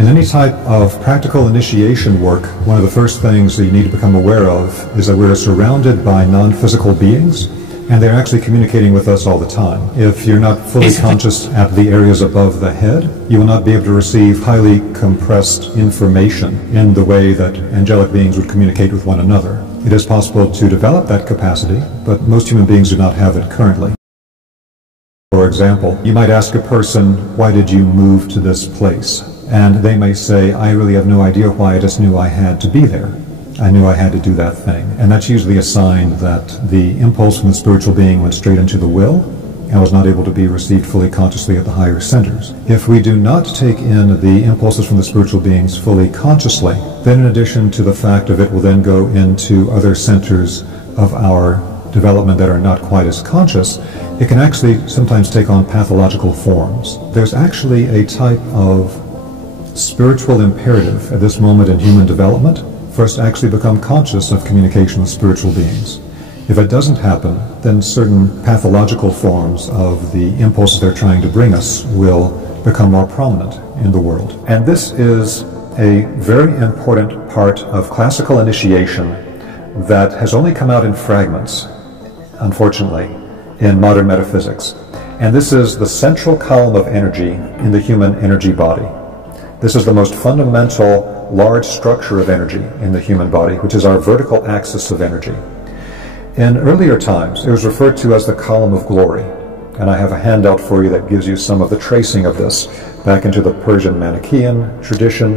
In any type of practical initiation work, one of the first things that you need to become aware of is that we're surrounded by non-physical beings, and they're actually communicating with us all the time. If you're not fully conscious at the areas above the head, you will not be able to receive highly compressed information in the way that angelic beings would communicate with one another. It is possible to develop that capacity, but most human beings do not have it currently. For example, you might ask a person, why did you move to this place? And they may say, I really have no idea why, I just knew I had to be there. I knew I had to do that thing. And that's usually a sign that the impulse from the spiritual being went straight into the will and was not able to be received fully consciously at the higher centers. If we do not take in the impulses from the spiritual beings fully consciously, then in addition to the fact of it will then go into other centers of our development that are not quite as conscious, it can actually sometimes take on pathological forms. There's actually a type of spiritual imperative at this moment in human development for us to actually become conscious of communication with spiritual beings. If it doesn't happen, then certain pathological forms of the impulses they're trying to bring us will become more prominent in the world. And this is a very important part of classical initiation that has only come out in fragments, unfortunately, in modern metaphysics. And this is the central column of energy in the human energy body. This is the most fundamental large structure of energy in the human body, which is our vertical axis of energy. In earlier times, it was referred to as the column of glory, and I have a handout for you that gives you some of the tracing of this back into the Persian Manichaean tradition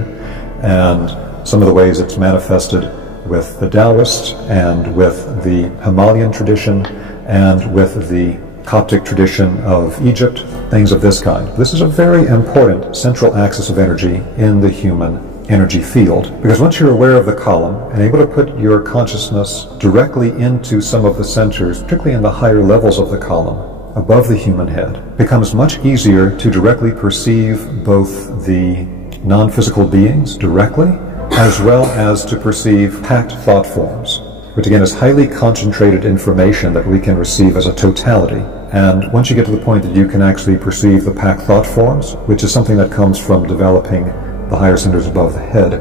and some of the ways it's manifested with the Taoist and with the Himalayan tradition and with the Coptic tradition of Egypt, things of this kind. This is a very important central axis of energy in the human energy field, because once you're aware of the column and able to put your consciousness directly into some of the centers, particularly in the higher levels of the column, above the human head, it becomes much easier to directly perceive both the non-physical beings directly, as well as to perceive packed thought forms, which again is highly concentrated information that we can receive as a totality. And once you get to the point that you can actually perceive the packed thought forms, which is something that comes from developing the higher centers above the head,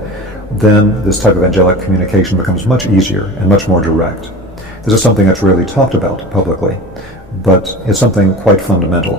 then this type of angelic communication becomes much easier and much more direct. This is something that's rarely talked about publicly, but it's something quite fundamental,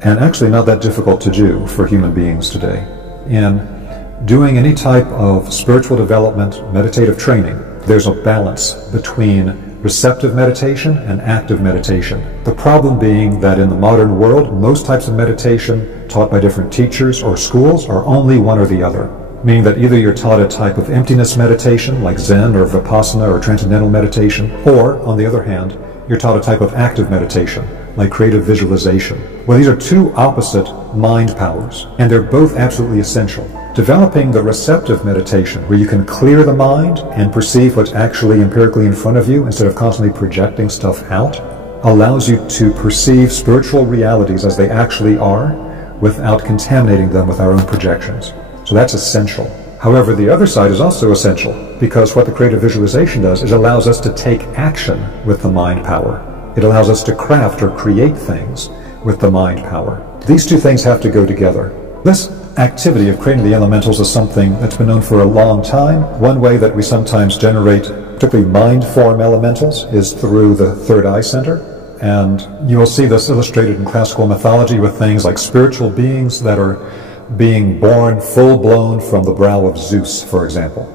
and actually not that difficult to do for human beings today. In doing any type of spiritual development, meditative training, there's a balance between receptive meditation and active meditation. The problem being that in the modern world, most types of meditation taught by different teachers or schools are only one or the other, meaning that either you're taught a type of emptiness meditation like Zen or Vipassana or transcendental meditation, or on the other hand, you're taught a type of active meditation like creative visualization. Well, these are two opposite mind powers, and they're both absolutely essential. Developing the receptive meditation, where you can clear the mind and perceive what's actually empirically in front of you instead of constantly projecting stuff out, allows you to perceive spiritual realities as they actually are without contaminating them with our own projections. So that's essential. However, the other side is also essential, because what the creative visualization does is allows us to take action with the mind power. It allows us to craft or create things with the mind power. These two things have to go together. This activity of creating the elementals is something that's been known for a long time. One way that we sometimes generate particularly mind form elementals is through the third eye center. And you will see this illustrated in classical mythology with things like spiritual beings that are being born full-blown from the brow of Zeus, for example.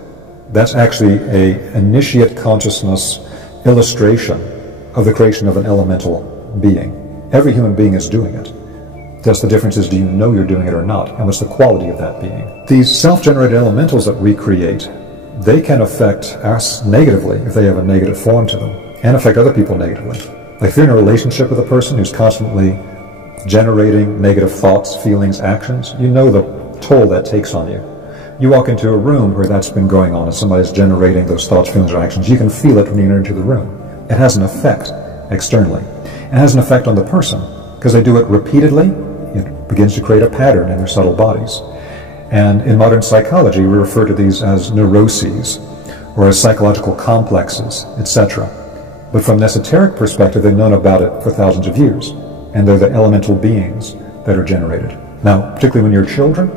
That's actually an initiate consciousness illustration of the creation of an elemental being. Every human being is doing it. Just the difference is, do you know you're doing it or not? And what's the quality of that being? These self-generated elementals that we create, they can affect us negatively if they have a negative form to them, and affect other people negatively. Like if you're in a relationship with a person who's constantly generating negative thoughts, feelings, actions, you know the toll that takes on you. You walk into a room where that's been going on and somebody's generating those thoughts, feelings, or actions, you can feel it when you enter into the room. It has an effect externally. It has an effect on the person because they do it repeatedly. It begins to create a pattern in their subtle bodies. And in modern psychology, we refer to these as neuroses, or as psychological complexes, etc. But from an esoteric perspective, they've known about it for thousands of years, and they're the elemental beings that are generated. Now, particularly when you're children,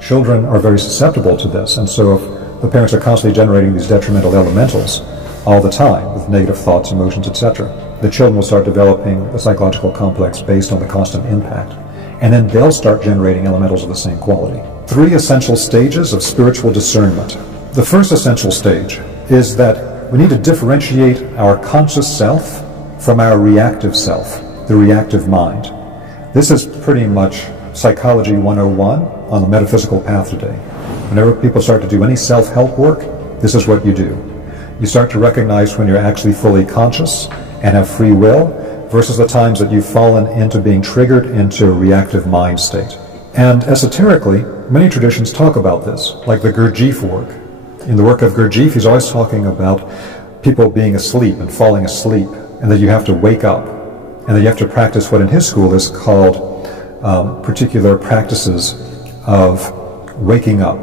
Children are very susceptible to this, and so if the parents are constantly generating these detrimental elementals all the time with negative thoughts, emotions, etc., the children will start developing a psychological complex based on the constant impact. And then they'll start generating elementals of the same quality. 3 essential stages of spiritual discernment. The first essential stage is that we need to differentiate our conscious self from our reactive self, the reactive mind. This is pretty much Psychology 101 on the metaphysical path today. Whenever people start to do any self-help work, this is what you do. You start to recognize when you're actually fully conscious and have free will versus the times that you've fallen into being triggered into a reactive mind state. And esoterically, many traditions talk about this, like the Gurdjieff work. In the work of Gurdjieff, he's always talking about people being asleep and falling asleep, and that you have to wake up, and that you have to practice what in his school is called particular practices of waking up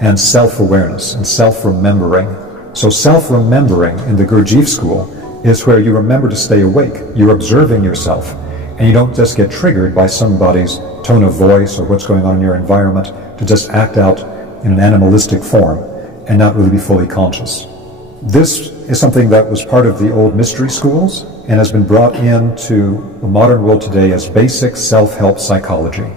and self-awareness and self-remembering. So self-remembering in the Gurdjieff school is where you remember to stay awake. You're observing yourself, and you don't just get triggered by somebody's tone of voice or what's going on in your environment to just act out in an animalistic form and not really be fully conscious. This is something that was part of the old mystery schools and has been brought into the modern world today as basic self-help psychology.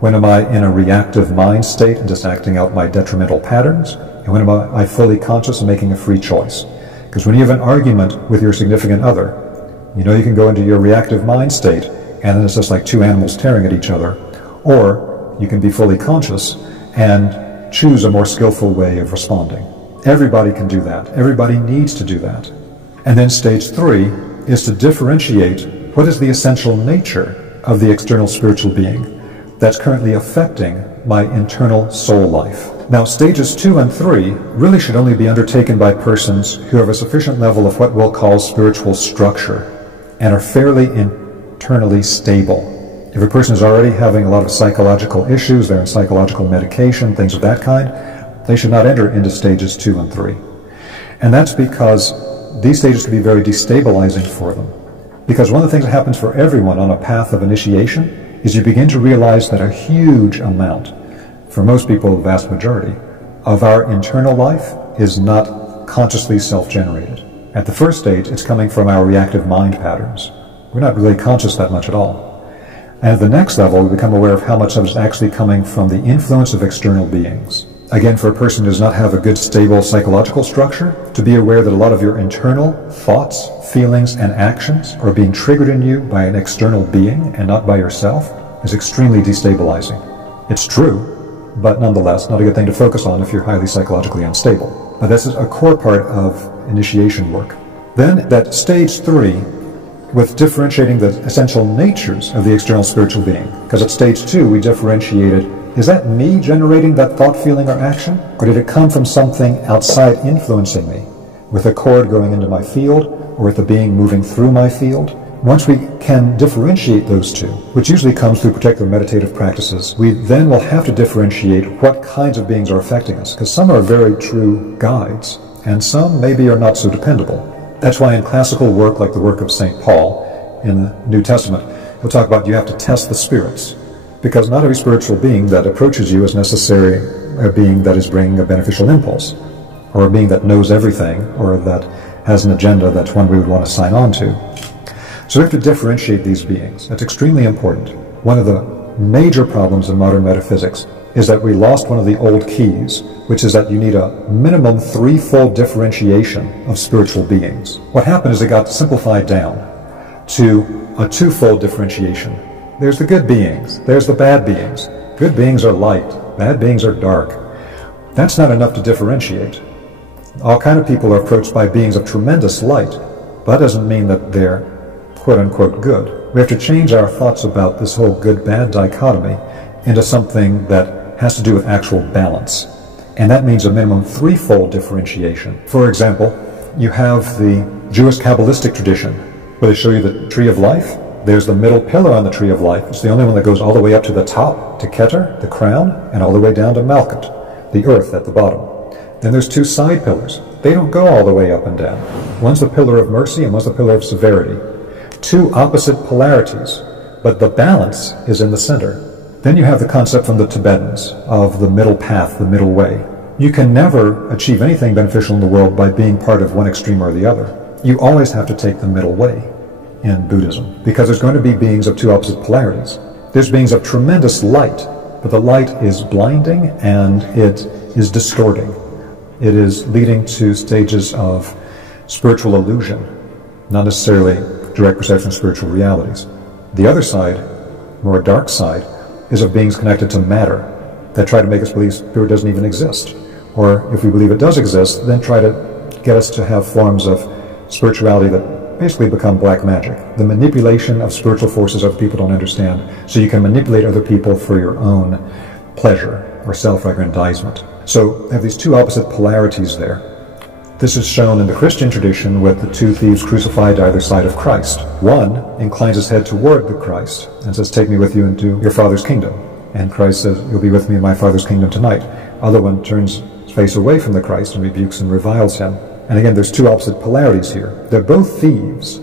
When am I in a reactive mind state and just acting out my detrimental patterns? And when am I fully conscious and making a free choice? Because when you have an argument with your significant other, you know you can go into your reactive mind state and then it's just like 2 animals tearing at each other. Or you can be fully conscious and choose a more skillful way of responding. Everybody can do that. Everybody needs to do that. And then stage 3 is to differentiate what is the essential nature of the external spiritual being that's currently affecting my internal soul life. Now, stages 2 and 3 really should only be undertaken by persons who have a sufficient level of what we'll call spiritual structure and are fairly internally stable. If a person is already having a lot of psychological issues, they're on psychological medication, things of that kind, they should not enter into stages 2 and 3. And that's because these stages can be very destabilizing for them. Because one of the things that happens for everyone on a path of initiation is you begin to realize that a huge amount, for most people, the vast majority, of our internal life is not consciously self-generated. At the first stage, it's coming from our reactive mind patterns. We're not really conscious that much at all. And at the next level, we become aware of how much of it is actually coming from the influence of external beings. Again, for a person who does not have a good, stable psychological structure, to be aware that a lot of your internal thoughts, feelings, and actions are being triggered in you by an external being and not by yourself is extremely destabilizing. It's true, but nonetheless, not a good thing to focus on if you're highly psychologically unstable. But this is a core part of initiation work. Then, that stage 3, with differentiating the essential natures of the external spiritual being. Because at stage 2, we differentiated, is that me generating that thought, feeling, or action? Or did it come from something outside influencing me, with a cord going into my field, or with a being moving through my field? Once we can differentiate those two, which usually comes through particular meditative practices, we then will have to differentiate what kinds of beings are affecting us, because some are very true guides, and some maybe are not so dependable. That's why in classical work, like the work of St. Paul in the New Testament, he'll talk about you have to test the spirits, because not every spiritual being that approaches you is necessarily a being that is bringing a beneficial impulse, or a being that knows everything, or that has an agenda that's one we would want to sign on to. So we have to differentiate these beings. That's extremely important. One of the major problems in modern metaphysics is that we lost one of the old keys, which is that you need a minimum 3-fold differentiation of spiritual beings. What happened is it got simplified down to a 2-fold differentiation. There's the good beings, there's the bad beings. Good beings are light, bad beings are dark. That's not enough to differentiate. All kinds of people are approached by beings of tremendous light, but that doesn't mean that they're quote-unquote good. We have to change our thoughts about this whole good-bad dichotomy into something that has to do with actual balance. And that means a minimum 3-fold differentiation. For example, you have the Jewish Kabbalistic tradition, where they show you the tree of life. There's the middle pillar on the tree of life. It's the only one that goes all the way up to the top, to Keter, the crown, and all the way down to Malkut, the earth at the bottom. Then there's 2 side pillars. They don't go all the way up and down. One's the pillar of mercy and one's the pillar of severity. 2 opposite polarities, but the balance is in the center. Then you have the concept from the Tibetans of the middle path, the middle way. You can never achieve anything beneficial in the world by being part of one extreme or the other. You always have to take the middle way in Buddhism, because there's going to be beings of two opposite polarities. There's beings of tremendous light, but the light is blinding and it is distorting. It is leading to stages of spiritual illusion, not necessarily direct perception of spiritual realities. The other side, more dark side, is of beings connected to matter that try to make us believe spirit doesn't even exist. Or if we believe it does exist, then try to get us to have forms of spirituality that basically become black magic. The manipulation of spiritual forces other people don't understand, so you can manipulate other people for your own pleasure or self-aggrandizement. So have these two opposite polarities there. This is shown in the Christian tradition with the two thieves crucified either side of Christ. One inclines his head toward the Christ and says, "Take me with you into your Father's kingdom." And Christ says, "You'll be with me in my Father's kingdom tonight." Other one turns his face away from the Christ and rebukes and reviles him. And again, there's two opposite polarities here. They're both thieves.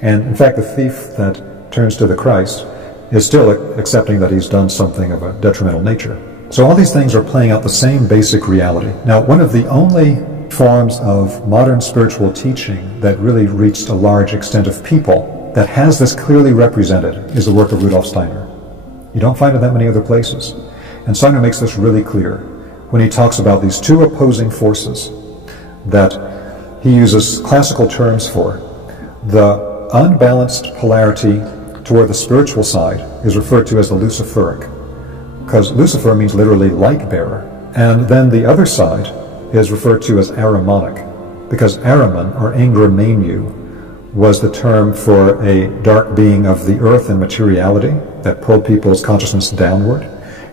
And in fact, the thief that turns to the Christ is still accepting that he's done something of a detrimental nature. So all these things are playing out the same basic reality. Now, one of the only forms of modern spiritual teaching that really reached a large extent of people that has this clearly represented is the work of Rudolf Steiner. You don't find it that many other places. And Steiner makes this really clear when he talks about these two opposing forces that he uses classical terms for. The unbalanced polarity toward the spiritual side is referred to as the Luciferic, because Lucifer means literally light bearer. And then the other side is referred to as Ahrimanic, because Ahriman, or Angra Mainyu, was the term for a dark being of the earth and materiality that pulled people's consciousness downward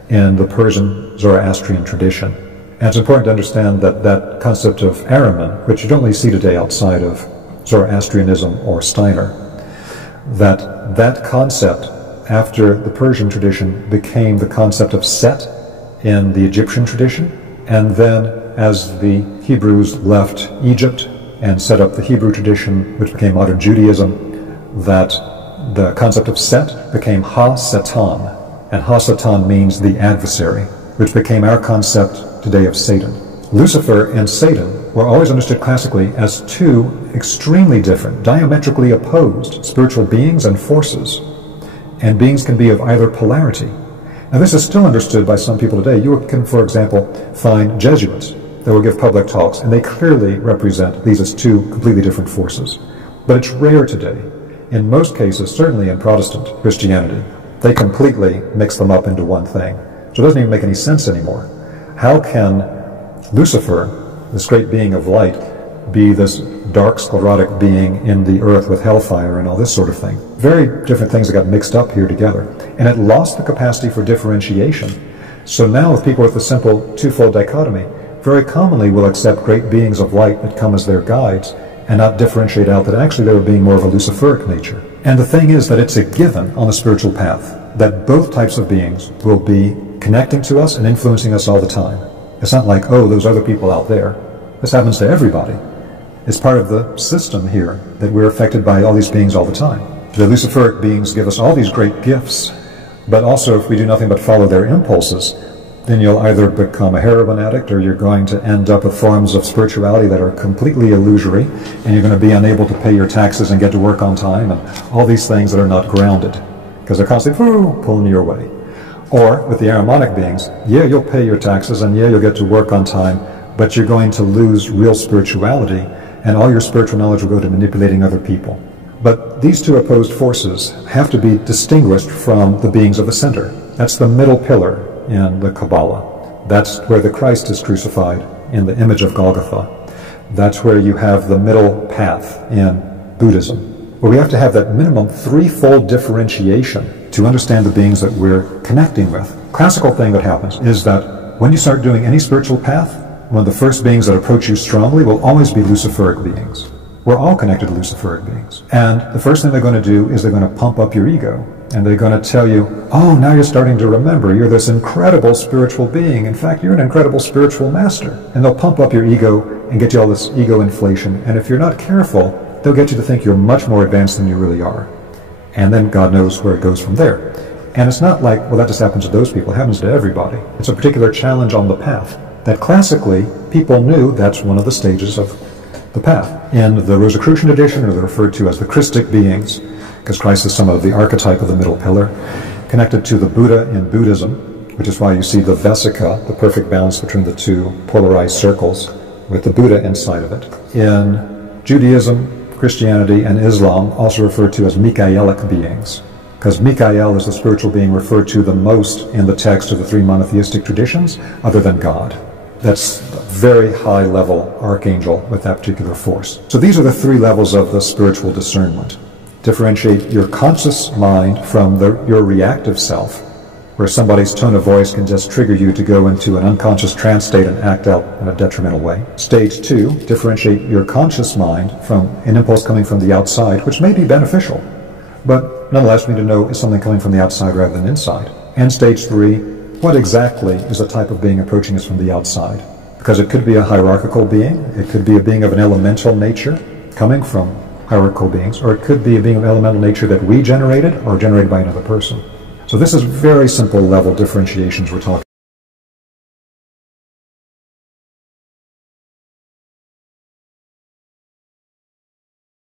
in the Persian Zoroastrian tradition. And it's important to understand that that concept of Ahriman, which you don't really see today outside of Zoroastrianism or Steiner, that concept after the Persian tradition became the concept of Set in the Egyptian tradition, and then as the Hebrews left Egypt and set up the Hebrew tradition, which became modern Judaism, that the concept of Set became Ha-Satan, and Ha-Satan means the adversary, which became our concept today of Satan. Lucifer and Satan were always understood classically as two extremely different, diametrically opposed spiritual beings and forces, and beings can be of either polarity. Now this is still understood by some people today. You can, for example, find Jesuits that will give public talks, and they clearly represent these as two completely different forces. But it's rare today. In most cases, certainly in Protestant Christianity, they completely mix them up into one thing. So it doesn't even make any sense anymore. How can Lucifer, this great being of light, be this dark sclerotic being in the earth with hellfire and all this sort of thing? Very different things that got mixed up here together. And it lost the capacity for differentiation. So now with people with a simple twofold dichotomy, very commonly will accept great beings of light that come as their guides and not differentiate out that actually they were being more of a Luciferic nature. And the thing is that it's a given on the spiritual path that both types of beings will be connecting to us and influencing us all the time. It's not like, oh, those other people out there. This happens to everybody. It's part of the system here that we're affected by all these beings all the time. The Luciferic beings give us all these great gifts, but also if we do nothing but follow their impulses, then you'll either become a heroin addict or you're going to end up with forms of spirituality that are completely illusory, and you're going to be unable to pay your taxes and get to work on time, and all these things that are not grounded, because they're constantly pulling you away. Or with the Ahrimanic beings, yeah, you'll pay your taxes and yeah, you'll get to work on time, but you're going to lose real spirituality, and all your spiritual knowledge will go to manipulating other people. But these two opposed forces have to be distinguished from the beings of the center. That's the middle pillar in the Kabbalah. That's where the Christ is crucified in the image of Golgotha. That's where you have the middle path in Buddhism, where we have to have that minimum threefold differentiation to understand the beings that we're connecting with. Classical thing that happens is that when you start doing any spiritual path, one of the first beings that approach you strongly will always be Luciferic beings. We're all connected to Luciferic beings. And the first thing they're going to do is they're going to pump up your ego. And they're going to tell you, oh, now you're starting to remember, you're this incredible spiritual being. In fact, you're an incredible spiritual master. And they'll pump up your ego and get you all this ego inflation. And if you're not careful, they'll get you to think you're much more advanced than you really are. And then God knows where it goes from there. And it's not like, well, that just happens to those people, it happens to everybody. It's a particular challenge on the path that classically people knew that's one of the stages of the path. In the Rosicrucian tradition, they're referred to as the Christic beings, because Christ is some of the archetype of the middle pillar, connected to the Buddha in Buddhism, which is why you see the Vesika, the perfect balance between the two polarized circles, with the Buddha inside of it. In Judaism, Christianity, and Islam, also referred to as Michaelic beings, because Michael is the spiritual being referred to the most in the text of the three monotheistic traditions, other than God. That's a very high-level archangel with that particular force. So these are the three levels of the spiritual discernment. Differentiate your conscious mind from your reactive self, where somebody's tone of voice can just trigger you to go into an unconscious trance state and act out in a detrimental way. Stage 2, differentiate your conscious mind from an impulse coming from the outside, which may be beneficial, but nonetheless we need to know is something coming from the outside rather than inside. And stage 3, what exactly is the type of being approaching us from the outside? Because it could be a hierarchical being, it could be a being of an elemental nature coming from hierarchical beings, or it could be a being of elemental nature that we generated or generated by another person. So this is very simple level differentiations we're talking about.